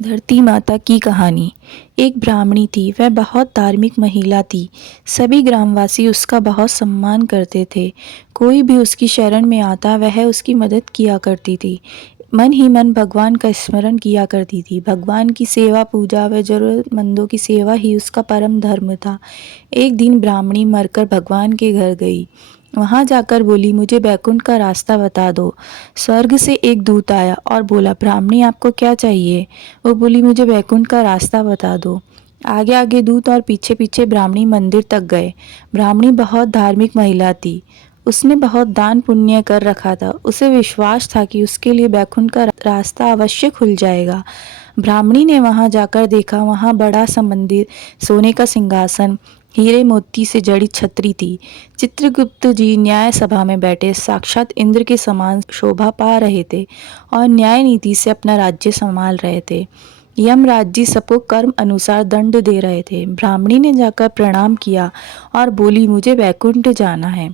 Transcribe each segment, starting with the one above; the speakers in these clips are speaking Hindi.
धरती माता की कहानी। एक ब्राह्मणी थी, वह बहुत धार्मिक महिला थी। सभी ग्रामवासी उसका बहुत सम्मान करते थे। कोई भी उसकी शरण में आता वह उसकी मदद किया करती थी। मन ही मन भगवान का स्मरण किया करती थी। भगवान की सेवा पूजा व जरूरतमंदों की सेवा ही उसका परम धर्म था। एक दिन ब्राह्मणी मरकर भगवान के घर गई। वहां जाकर बोली, मुझे बैकुंठ का रास्ता बता दो। स्वर्ग से एक दूत आया और बोला, ब्राह्मणी आपको क्या चाहिए? वो बोली, मुझे बैकुंठ का रास्ता बता दो। आगे आगे दूत और पीछे पीछे ब्राह्मणी मंदिर तक गए। ब्राह्मणी बहुत धार्मिक महिला थी। उसने बहुत दान पुण्य कर रखा था। उसे विश्वास था कि उसके लिए बैकुंठ का रास्ता अवश्य खुल जाएगा। ब्राह्मणी ने वहां जाकर देखा, वहां बड़ा सा मंदिर, सोने का सिंहासन, हीरे मोती से जड़ी छतरी थी। चित्रगुप्त जी न्याय सभा में बैठे साक्षात इंद्र के समान शोभा पा रहे थे और न्याय नीति से अपना राज्य संभाल रहे थे। यमराज जी सबको कर्म अनुसार दंड दे रहे थे। ब्राह्मणी ने जाकर प्रणाम किया और बोली, मुझे वैकुंठ जाना है।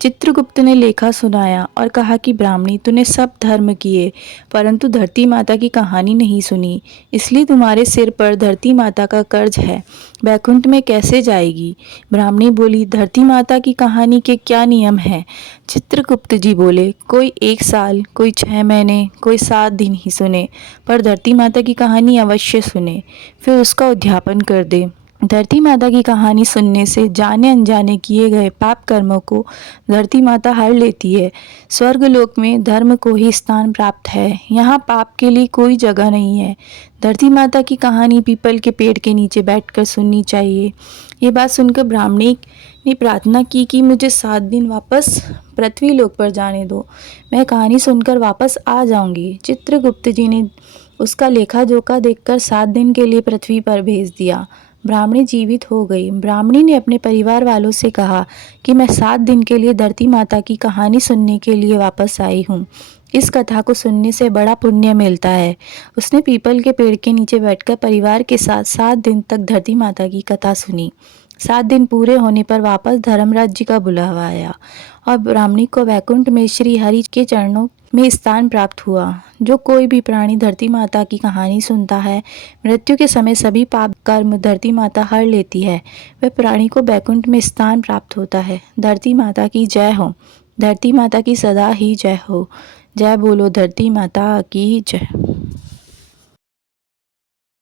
चित्रगुप्त ने लेखा सुनाया और कहा कि ब्राह्मणी, तूने सब धर्म किए परंतु धरती माता की कहानी नहीं सुनी, इसलिए तुम्हारे सिर पर धरती माता का कर्ज है। वैकुंठ में कैसे जाएगी? ब्राह्मणी बोली, धरती माता की कहानी के क्या नियम हैं? चित्रगुप्त जी बोले, कोई 1 साल, कोई 6 महीने, कोई 7 दिन ही सुने, पर धरती माता की कहानी अवश्य सुने, फिर उसका उद्यापन कर दे। धरती माता की कहानी सुनने से जाने अनजाने किए गए पाप कर्मों को धरती माता हर लेती है। स्वर्गलोक में धर्म को ही स्थान प्राप्त है, यहाँ पाप के लिए कोई जगह नहीं है। धरती माता की कहानी पीपल के पेड़ के नीचे बैठकर सुननी चाहिए। ये बात सुनकर ब्राह्मणी ने प्रार्थना की कि मुझे 7 दिन वापस पृथ्वी लोक पर जाने दो, मैं कहानी सुनकर वापस आ जाऊंगी। चित्रगुप्त जी ने उसका लेखा जोखा देखकर 7 दिन के लिए पृथ्वी पर भेज दिया। ब्राह्मणी जीवित हो गई। ब्राह्मणी ने अपने परिवार वालों से कहा कि मैं 7 दिन के लिए धरती माता की कहानी सुनने के लिए वापस आई हूँ। इस कथा को सुनने से बड़ा पुण्य मिलता है। उसने पीपल के पेड़ के नीचे बैठकर परिवार के साथ 7 दिन तक धरती माता की कथा सुनी। 7 दिन पूरे होने पर वापस धर्मराज जी का बुलावा आया और ब्राह्मणी को वैकुंठ में श्री हरि के चरणों में स्थान प्राप्त हुआ। जो कोई भी प्राणी धरती माता की कहानी सुनता है, मृत्यु के समय सभी पाप कर्म धरती माता हर लेती है, वह प्राणी को वैकुंठ में स्थान प्राप्त होता है। धरती माता की जय हो। धरती माता की सदा ही जय हो। जय बोलो धरती माता की जय।